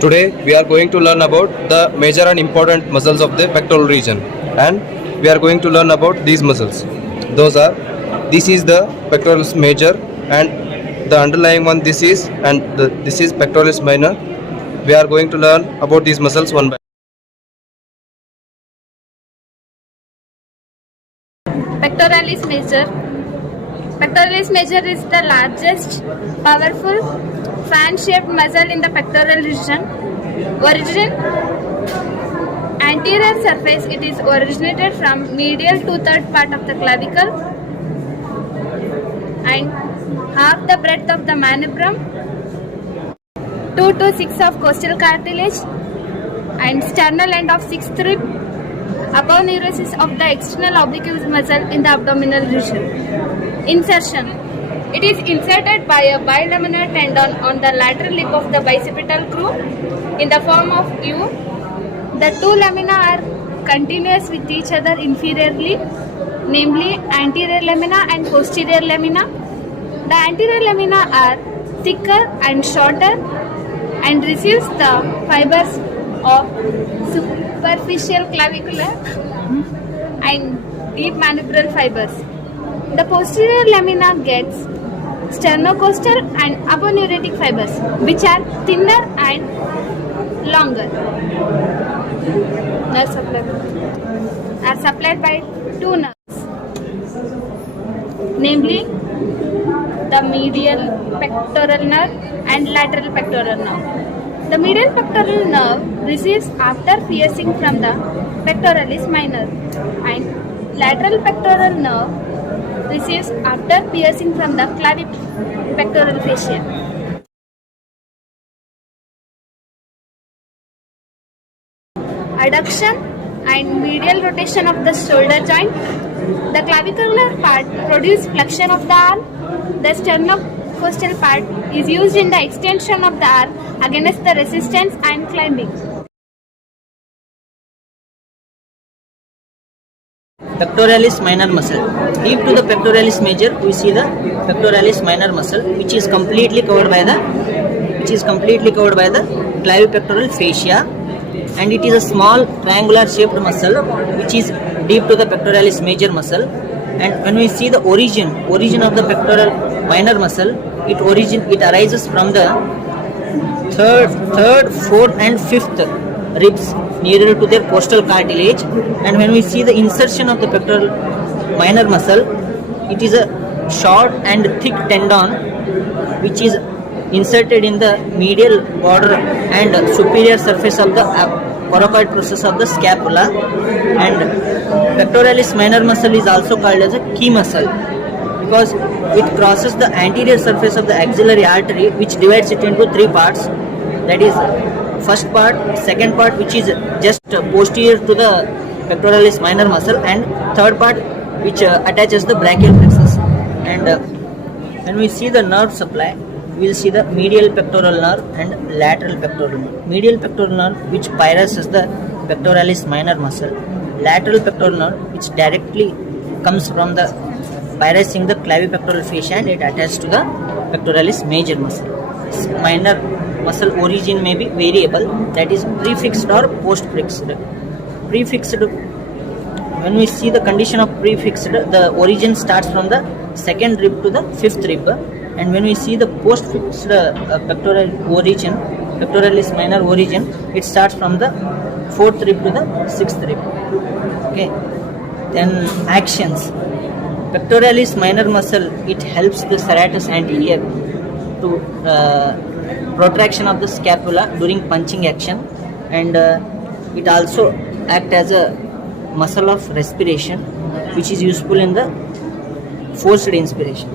Today we are going to learn about the major and important muscles of the pectoral region, and we are going to learn about these muscles. Those are, this is the pectoralis major, and the underlying one this is, and this is pectoralis minor. We are going to learn about these muscles one by one. Pectoralis major. Pectoralis major is the largest, powerful, fan-shaped muscle in the pectoral region. Origin: anterior surface. It is originated from medial two-third part of the clavicle and half the breadth of the manubrium, 2 to 6 of costal cartilage, and sternal end of 6th rib. Aponeurosis of the external oblique muscle in the abdominal region. Insertion: it is inserted by a bilaminar tendon on the lateral lip of the bicipital groove in the form of U. The two lamina are continuous with each other inferiorly, namely anterior lamina and posterior lamina. The anterior lamina are thicker and shorter and receives the fibers of superficial clavicular and deep manubral fibers. The posterior lamina gets sternocostal and aponeurotic fibers, which are thinner and longer. Nerves are supplied by two nerves, namely the medial pectoral nerve and lateral pectoral nerve. The medial pectoral nerve receives after piercing from the pectoralis minor, and lateral pectoral nerve receives after piercing from the clavipectoral fascia. Adduction and medial rotation of the shoulder joint. The clavicular part produces flexion of the arm. The sternocostal part is used in the extension of the arm against the resistance and climbing. Pectoralis minor muscle. Deep to the pectoralis major, we see the pectoralis minor muscle, which is completely covered by the clavipectoral fascia, and it is a small triangular shaped muscle which is deep to the pectoralis major muscle. And when we see the origin of the pectoral minor muscle, it arises from the third, fourth, and fifth ribs nearer to their costal cartilage. And when we see the insertion of the pectoral minor muscle, it is a short and thick tendon which is inserted in the medial border and superior surface of the coracoid process of the scapula. And pectoralis minor muscle is also called as a key muscle because it crosses the anterior surface of the axillary artery, which divides it into three parts, that is first part, second part which is just posterior to the pectoralis minor muscle, and third part which attaches the brachial plexus. And when we see the nerve supply, we will see the medial pectoral nerve and lateral pectoral nerve. Medial pectoral nerve which pyrises the pectoralis minor muscle, lateral pectoral nerve which directly comes from the pyrising the clavipectoral fascia, and it attaches to the pectoralis major muscle. This minor muscle origin may be variable, that is prefixed or postfixed. Prefixed, when we see the condition of prefixed, the origin starts from the second rib to the fifth rib, and when we see the postfixed pectoral origin, pectoralis minor origin, it starts from the fourth rib to the sixth rib. Okay. Then actions. Pectoralis minor muscle, it helps the serratus anterior to protraction of the scapula during punching action, and it also acts as a muscle of respiration which is useful in the forced inspiration.